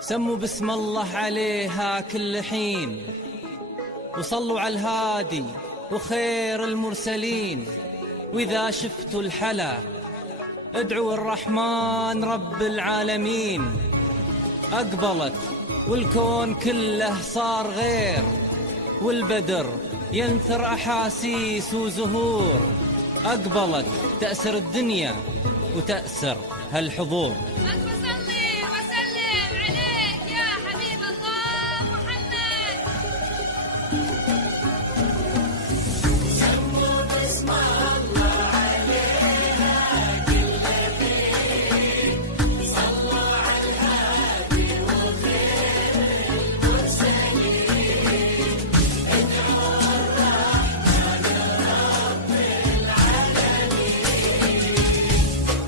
سموا بسم الله عليها كل حين، وصلوا على الهادي وخير المرسلين. وإذا شفتوا الحلا ادعوا الرحمن رب العالمين. أقبلت والكون كله صار غير، والبدر ينثر أحاسيس وزهور. أقبلت تأسر الدنيا وتأسر هالحضور.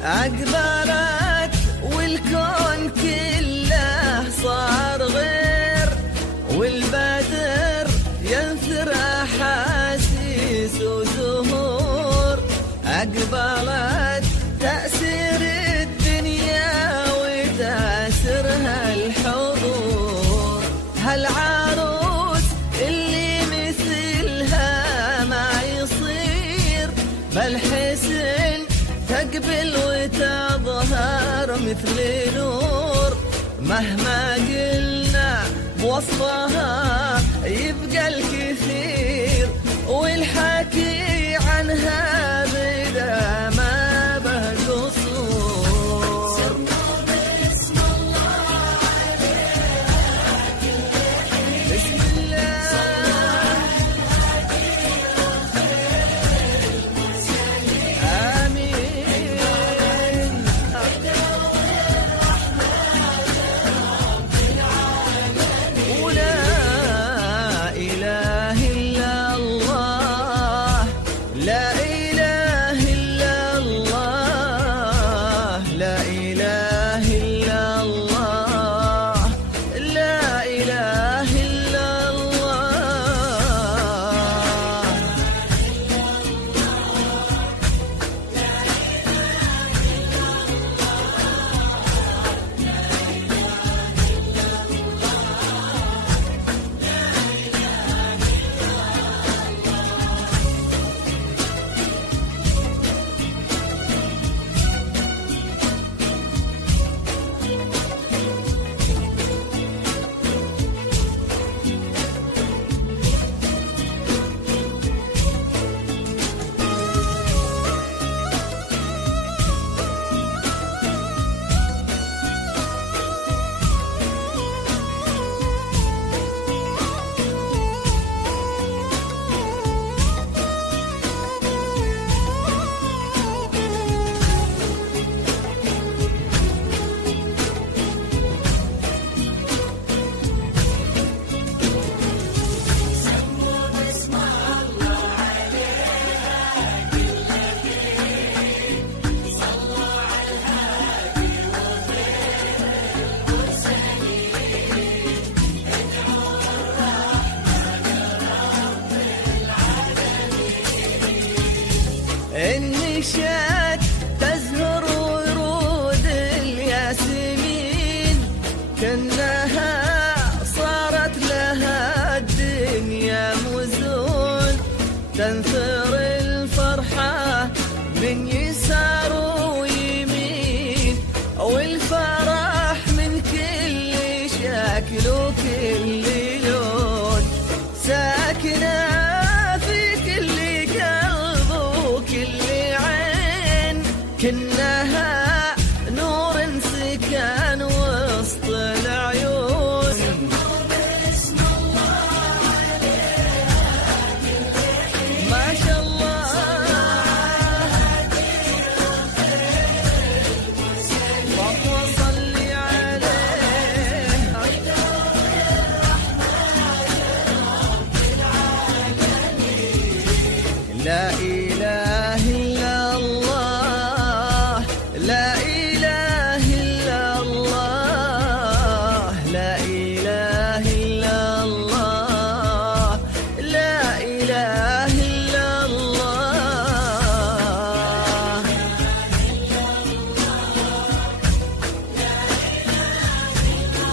أقبلت والكون كله صار غير، والبدر ينثر أحاسيس وزهور. أقبلت تأثير الدنيا وتأثرها الحضور. هالعروس اللي مثلها ما يصير، بل حسن تقبل وتظهر مثل نور. مهما قلنا بوصفها يبقى الكثير، والحكي عنها بدا ما به قصور. سموا بسم الله عليها كل حين، بسم الله النشاد تزهر ورود الياسمين، كأنها صارت لها الدنيا مزون. تنثر الفرحة من يسار ويمين، والفرح من كل شكل وكل لون. ساكنة كأنها نور سكن وسط العيون. سموا بسم الله عليها كل حين، ما شاء الله اللهم صل عليه. لا إله إلا الله، لا إله إلا الله، لا إله إلا الله، لا إله إلا الله. لا إله إلا الله، لا إله إلا الله.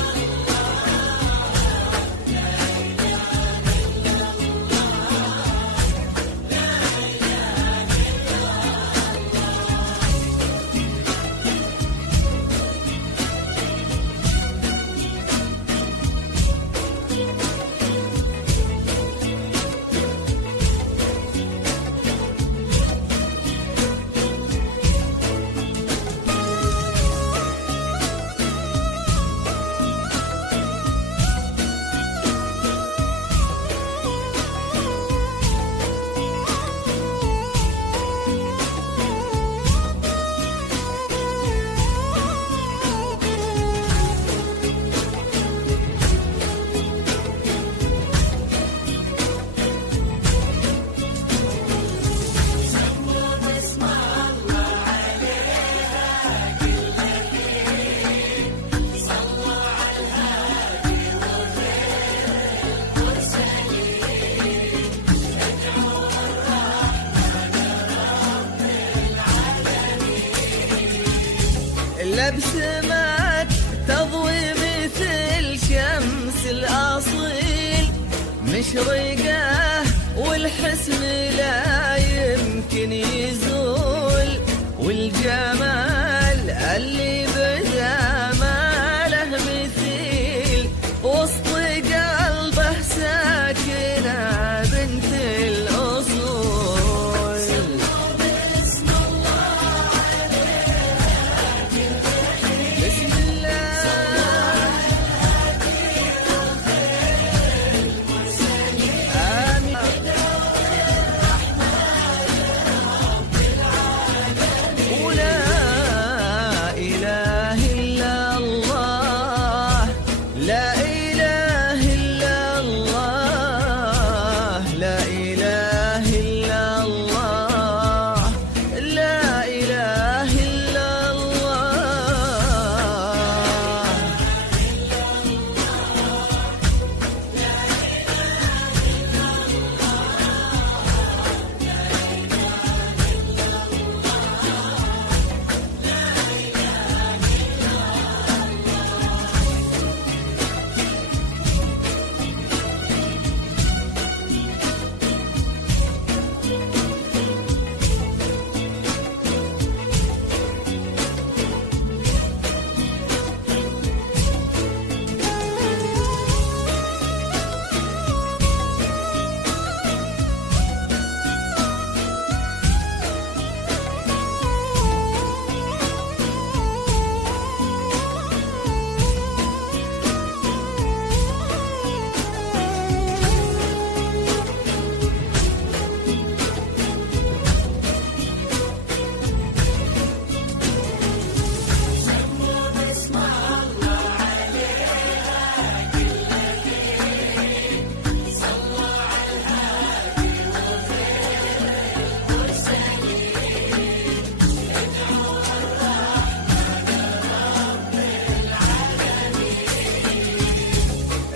أبسمات تضوي مثل شمس الأصيل مشرقة والحسن لا يمكن يزول، والجمال اللي بدا ما له مثيل، وسط قلبه ساكنة بنت الأصول. بسم الله بسم الله آمين. ولا إله إلا الله، لا إله إلا الله، لا إله إلا الله، لا إله إلا الله.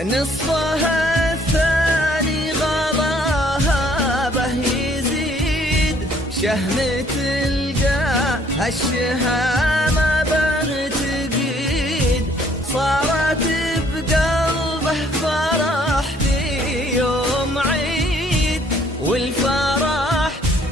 نصفها الثاني غلاها به يزيد، شهمة تلقى الشهامة به تقيد، صارت بقلبه فرح في يوم عيد، والفرح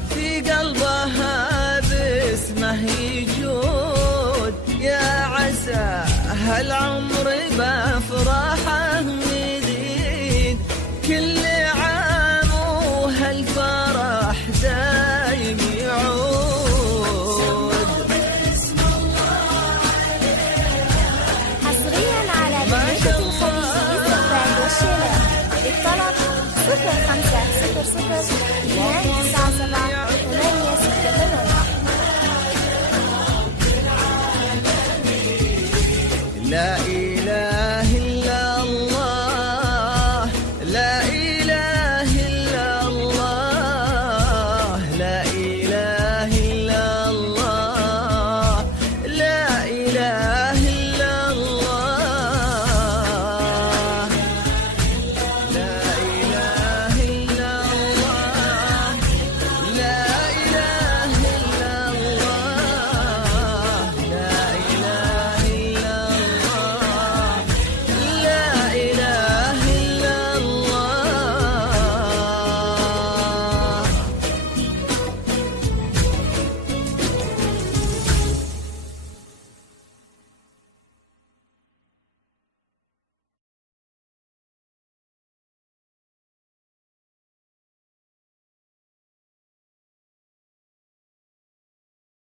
في قلبها باسمه يجود، يا عسى هالعمر بفرحه مزيد، كل عام وهالفرح دايم يعود. حصريا على بريدة الخليجي للبراند والشيلات، الطلب 0500 297